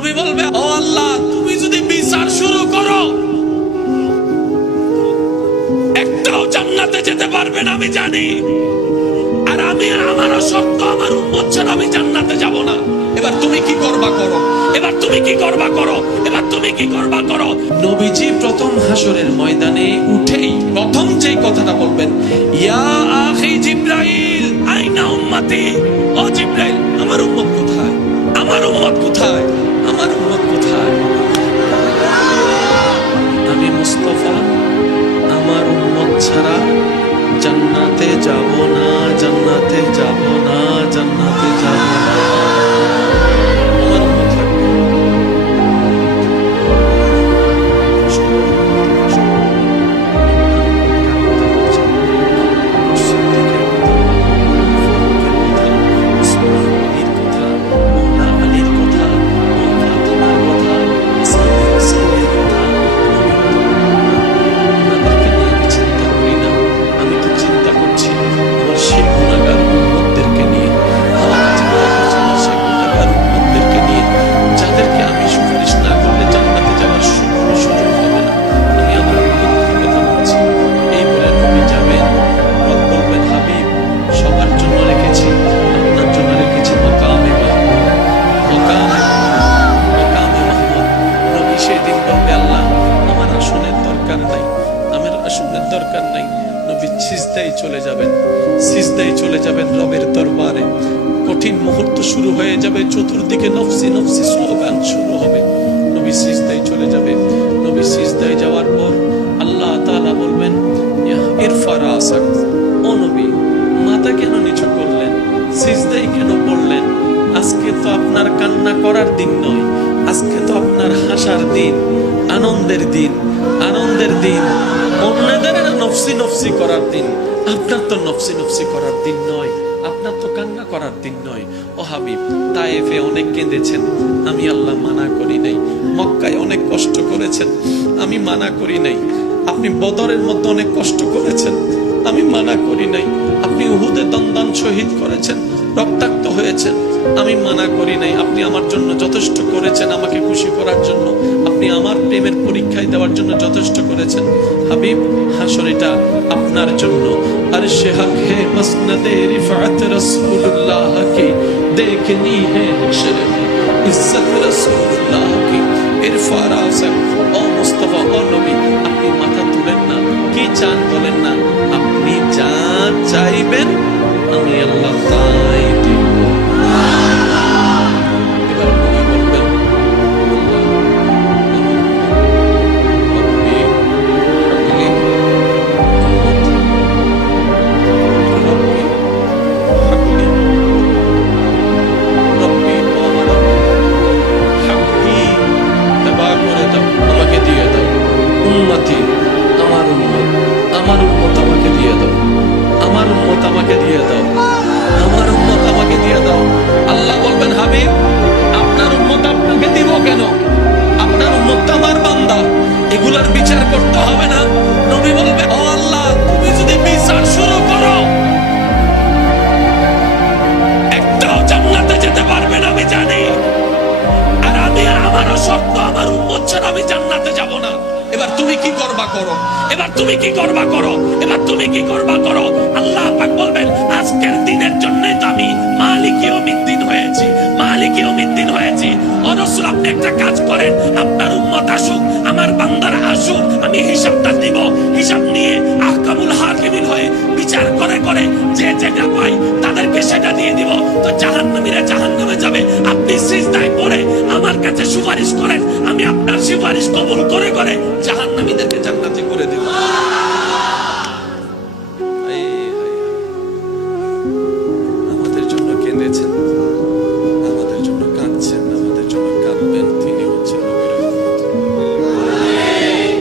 নবী বলবে, ও আল্লাহ, তুমি যদি বিচার শুরু করো, একটাও জান্নাতে যেতে পারবে না আমি জানি। আর আমি আমারও সত্য, আমার উম্মত ছাড়া আমি জান্নাতে যাব না। এবার তুমি কি করবা করো, এবার তুমি কি করবা করো, এবার তুমি কি করবা করো। নবীজি প্রথম হাসরের ময়দানে উঠেই প্রথম যেই কথাটা বলবেন, ইয়া আখি জিবরাইল আইনা উম্মতি। ও জিবরাইল, আমার উম্মত কোথায়, আমার উম্মত কোথায়, আমার উম্মত কোথায়? আমি মুস্তাফা আমার উম্মত ছাড়া জান্নাতে যাব না, জান্নাতে যাব না, জান্নাতে যাব না। আমার উম্মত থাকবে। চলে যাবেন, সিজদায় চলে যাবেন রবের দরবারে। কঠিন মুহূর্ত শুরু হয়ে যাবে, চতুর্দিকে নফসি নফসি স্লোগান শুরু হবে। নবী সিজদায় চলে যাবে। নবী সিজদায় যাওয়ার পর আল্লাহ তাআলা বলবেন, ইরফা রাসাক, ও নবী মাথা কেন নিচু করলেন, সিজদায় কেন পড়লেন? আজকে তো আপনার কান্না করার দিন নয়, আজকে তো আপনার হাসার দিন, আনন্দের দিন, আনন্দের দিন। অন্যদের নফসি নফসি করার দিন, আপনার তো নফসি নফসি করার দিন নয়, আপনার তো কান্না করার দিন নয়। ও হাবিব, তায়েফে অনেক কেঁদেছেন, আমি আল্লাহ মানা করি নাই। মক্কায় অনেক কষ্ট করেছেন, আমি মানা করি নাই। আপনি বদরের মধ্যে অনেক কষ্ট করেছেন, আমি মানা করি নাই। আপনি উহুদে দন্দান শহীদ করেছেন, রক্তাক্ত হয়েছেন, আমি মানা করি নাই। আপনি আমার জন্য যথেষ্ট করেছেন, আমাকে খুশি করার জন্য, আপনি আমার প্রেমের পরীক্ষায় দেওয়ার জন্য যথেষ্ট করেছেন। হাবিব, হাসর এটা আপনার জন্য। আর সে হক হে মসনদে রিফাত রাসূলুল্লাহ কি দেখনি হে শরফ ইজ্জত রাসূলুল্লাহ কি। ইরফা রাসাক, ও মুস্তাফা, ও নবী, আপনি মাথা তুলেন না, কি চান বলেন না। আপনি যা চাইবেন আমি আল্লাহ তাই দিব। এবার নবী বলবেন, আমি জান্নাতে যাব না। এবার তুমি কি করবা করো, এবার তুমি কি করবা করো, এবার তুমি কি করবা করো। আল্লাহ পাক বলবেন, আজকের দিনের জন্যই তো আমি মালিক ইয়াউমিদ্দিন হয়েছি, মালিক ইয়াউমিদ্দিন হয়েছি। ও রাসূল, আপনি একটা কাজ করেন, আপনার উম্মত আসুক, আমার বান্দারা আসুক, আমি হিসাবটা দিব। হিসাব নিয়ে আহকামুল হাকিমিন হয়ে বিচার করে করে যে যেটা পাই তাদেরকে সেটা দিয়ে দিব। তো জাহান্নামীরা জাহান্নামে যাবে, আপনি সিজদায় পড়ে আমার কাছে সুপারিশ করেন, আমি আপনার সুপারিশ কবুল করে করে জাহান্নামীদেরকে জান্নাতে করে দেব।